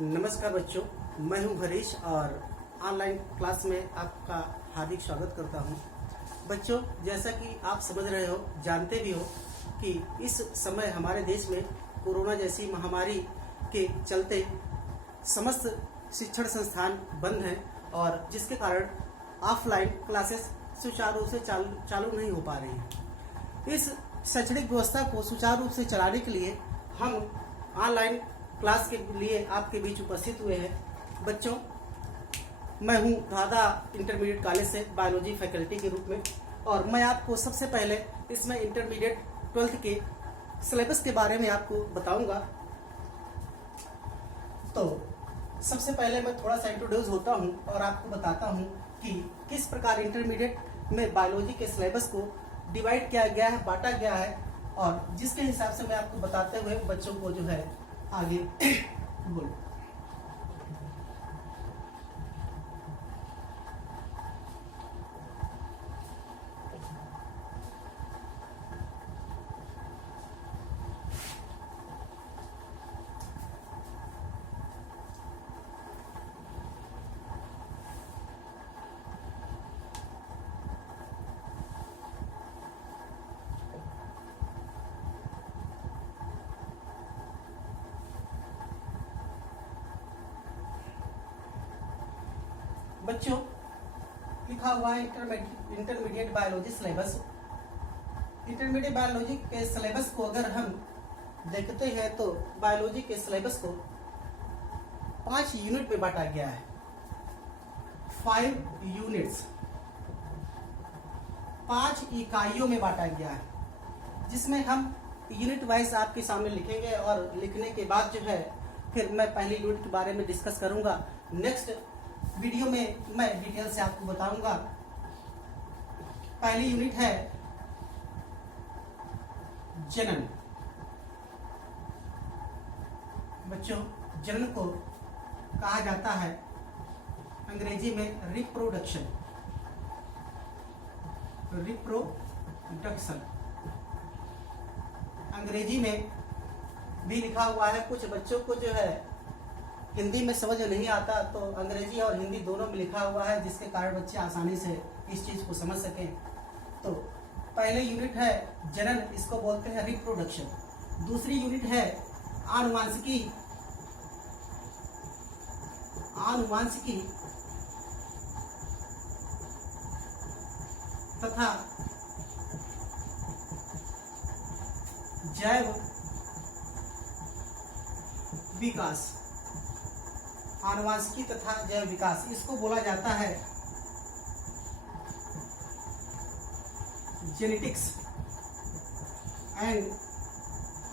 नमस्कार बच्चों, मैं हूं हरीश और ऑनलाइन क्लास में आपका हार्दिक स्वागत करता हूं। बच्चों, जैसा कि आप समझ रहे हो, जानते भी हो कि इस समय हमारे देश में कोरोना जैसी महामारी के चलते समस्त शिक्षण संस्थान बंद हैं और जिसके कारण ऑफलाइन क्लासेस सुचारू रूप से चालू नहीं हो पा रही हैं। इस शैक्षणिक व्यवस्था को सुचारू रूप से चलाने के लिए हम ऑनलाइन क्लास के लिए आपके बीच उपस्थित हुए हैं। बच्चों, मैं हूं राधा इंटरमीडिएट कॉलेज से बायोलॉजी फैकल्टी के रूप में, और मैं आपको सबसे पहले इसमें इंटरमीडिएट 12th के सिलेबस के बारे में आपको बताऊंगा। तो सबसे पहले मैं थोड़ा सा इंट्रोड्यूस होता हूं और आपको बताता हूं कि किस प्रकार इंटरमीडिएट में बायोलॉजी के सिलेबस को डिवाइड किया गया है, बांटा गया है, और जिसके हिसाब से मैं आपको बताते हुए बच्चों को जो है आगे बोलो। बच्चों, लिखा हुआ है intermediate biology syllabus. Intermediate biology के सिलेबस को अगर हम देखते हैं तो बायोलॉजी के सिलेबस को 5 यूनिट में बांटा गया है। 5 यूनिट्स, 5 इकाइयों में बांटा गया है, जिसमें हम यूनिट वाइज आपके सामने लिखेंगे और लिखने के बाद जो है फिर मैं पहली यूनिट के बारे में डिस्कस करूंगा। नेक्स्ट वीडियो में मैं डिटेल से आपको बताऊंगा। पहली यूनिट है जनन। बच्चों, जनन को कहा जाता है अंग्रेजी में रिप्रोडक्शन। रिप्रोडक्शन अंग्रेजी में भी लिखा हुआ है। कुछ बच्चों को जो है हिंदी में समझ नहीं आता, तो अंग्रेजी और हिंदी दोनों में लिखा हुआ है, जिसके कारण बच्चे आसानी से इस चीज को समझ सकें। तो पहले यूनिट है जनन, इसको बोलते हैं रिप्रोडक्शन। दूसरी यूनिट है आनुवांशिकी। आनुवांशिकी तथा जैव विकास। आनुवांशिकी तथा जैव विकास, इसको बोला जाता है genetics and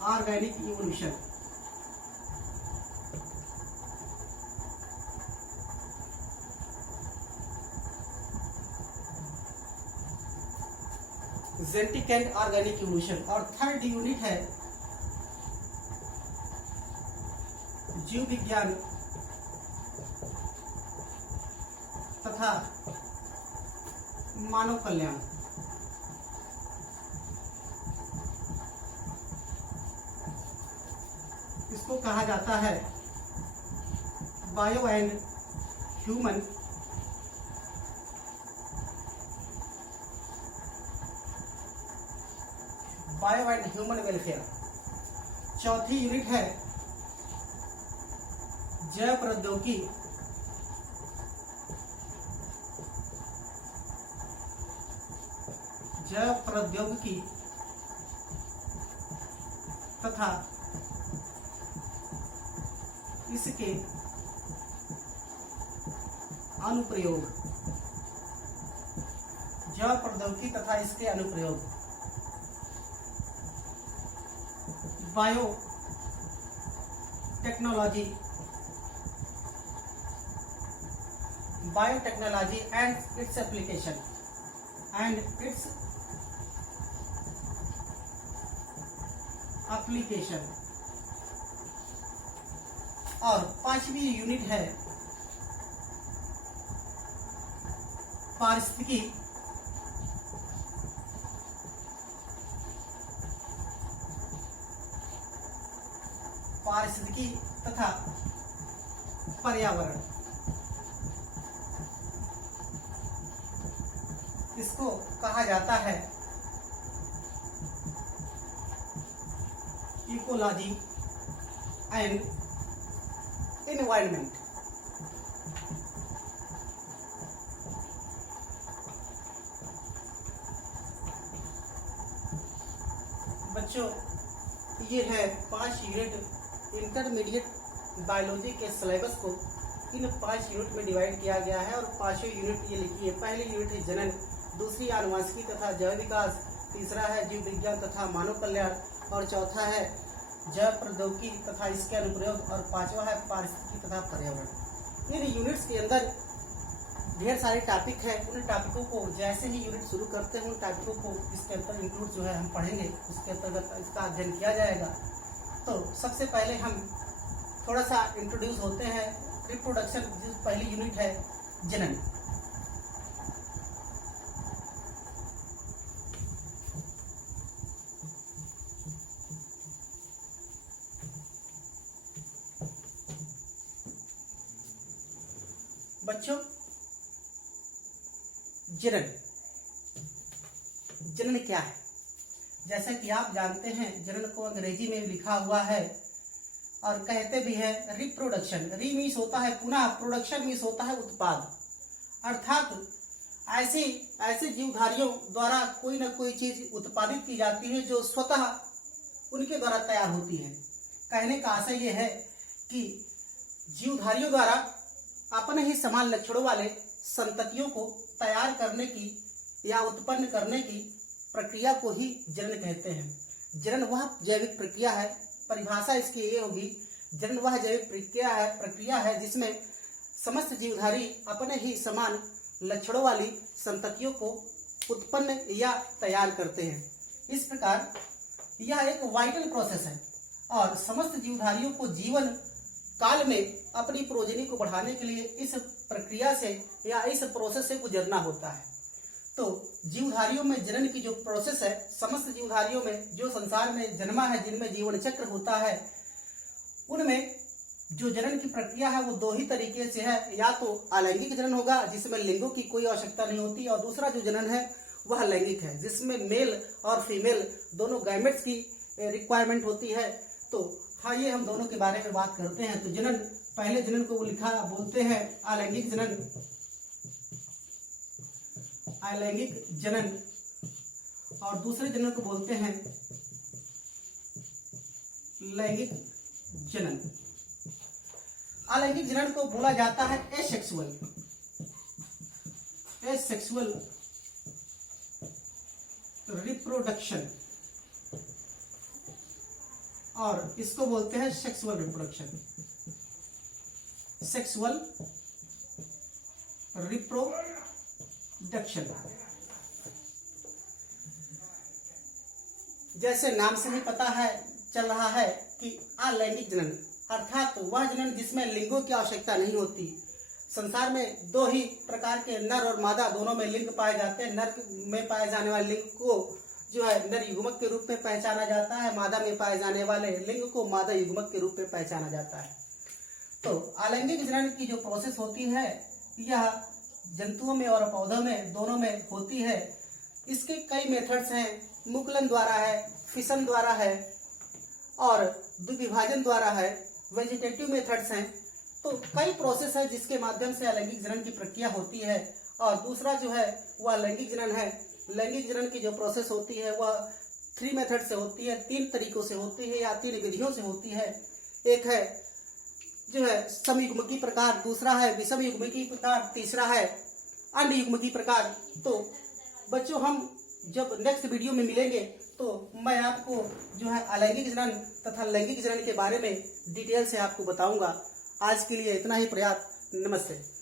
organic evolution. Genetic and organic evolution. और थर्ड यूनिट है जीव विज्ञान तथा मानव कल्याण। इसको कहा जाता है बायो एंड ह्यूमन वेलफेयर। चौथी यूनिट है जैव प्रौद्योगिकी तथा इसके अनुप्रयोग। जैव प्रौद्योगिकी तथा इसके अनुप्रयोग। Bio technology and its application और पांचवी यूनिट है पारिस्थितिकी पारिस्थितिकी तथा पर्यावरण, इसको कहा जाता है इकोलॉजी एंड एनवायरनमेंट। बच्चों, ये है 5 यूनिट इंटरमीडिएट बायोलॉजी के सिलेबस को इन 5 यूनिट में डिवाइड किया गया है और 5 यूनिट ये लिखी है। पहली यूनिट है जनन, दूसरी आनुवांशिकी तथा जैव विकास, तीसरा है जीव विज्ञान तथा मानव कल्याण और चौथा है जैव प्रौद्योगिकी तथा इसके अनुप्रयोग और पांचवा है पारिस्थितिकी तथा पर्यावरण। इन यूनिट्स के अंदर ढेर सारे टॉपिक है। उन टॉपिकों को जैसे ही यूनिट शुरू करते हैं उन टॉपिकों को इसके अंदर इंक्लूड जो है हम पढ़ेंगे, उसके अंतर्गत इसका अध्ययन किया जाएगा। तो सबसे पहले हम थोड़ा सा इंट्रोड्यूस होते हैं रिप्रोडक्शन, जो पहली यूनिट है जनन। बच्चों, जनन जनन क्या है? जैसा कि आप जानते हैं जनन को अंग्रेजी में लिखा हुआ है और कहते भी है रिप्रोडक्शन। री मीन्स होता है पुनः, प्रोडक्शन मीन्स होता है उत्पाद, अर्थात ऐसे जीवधारियों द्वारा कोई न कोई चीज उत्पादित की जाती है जो स्वतः उनके द्वारा तैयार होती है। कहने का आशय यह है कि जीवधारियों द्वारा अपने ही समान लक्षणों वाले संततियों को तैयार करने की या उत्पन्न करने की प्रक्रिया को ही जनन कहते हैं। जनन वह जैविक प्रक्रिया है, परिभाषा इसकी ये होगी, जनन वह जैविक प्रक्रिया है जिसमें समस्त जीवधारी अपने ही समान लक्षणों वाली संततियों को उत्पन्न या तैयार करते हैं। इस प्रकार यह एक वाइटल प्रोसेस है और समस्त जीवधारियों को जीवन काल में अपनी प्रोजेनी को बढ़ाने के लिए इस प्रक्रिया से या इस प्रोसेस से गुजरना होता है। तो जीवधारियों में जनन की जो प्रोसेस है, समस्त जीवधारियों में जो संसार में जन्मा है, जिनमें जीवन चक्र होता है, उनमें जो जनन की प्रक्रिया है वो 2 ही तरीके से है। या तो अलैंगिक जनन होगा जिसमें लिंगों की कोई आवश्यकता नहीं होती, और दूसरा जो जनन है वह लैंगिक है जिसमें मेल और फीमेल दोनों गैमेट्स की रिक्वायरमेंट होती है। तो हाँ, ये हम दोनों के बारे में बात करते हैं। तो जनन, पहले जनन को बोलते हैं अलैंगिक जनन, अलैंगिक जनन, और दूसरे जनन को बोलते हैं लैंगिक जनन। अलैंगिक जनन को बोला जाता है एसेक्सुअल रिप्रोडक्शन, और इसको बोलते हैं सेक्सुअल रिप्रोडक्शन, सेक्सुअल रिप्रोडक्शन। जैसे नाम से ही पता है चल रहा है कि अलैंगिक जनन अर्थात वह जनन जिसमें लिंगों की आवश्यकता नहीं होती। संसार में 2 ही प्रकार के नर और मादा दोनों में लिंग पाए जाते हैं। नर में पाए जाने वाले लिंग को जो है नर युग्मक के रूप में पहचाना जाता है, मादा में पाए जाने वाले लिंग को मादा युग्मक के रूप में पहचाना जाता है। तो अलैंगिक जनन की जो प्रोसेस होती है यह जंतुओं में और पौधों में दोनों में होती है। इसके कई मेथड्स हैं, मुकुलन द्वारा है, फिशन द्वारा है और द्विविभाजन द्वारा है, वेजिटेटिव मेथड्स हैं। तो कई प्रोसेस है जिसके माध्यम से अलैंगिक जनन की प्रक्रिया होती है। और दूसरा जो है वह लैंगिक जनन है। लैंगिक जनन की जो प्रोसेस होती है वह 3 मेथड से होती है, 3 तरीकों से होती है या 3 विधियों से होती है। एक है जो है समयुग्मकी प्रकार, दूसरा है विषम युग्मकी प्रकार, तीसरा है अन्य युग्मकी प्रकार। तो बच्चों, हम जब नेक्स्ट वीडियो में मिलेंगे तो मैं आपको जो है अलैंगिक जनन तथा लैंगिक जनन के बारे में डिटेल से आपको बताऊंगा। आज के लिए इतना ही पर्याप्त। नमस्ते।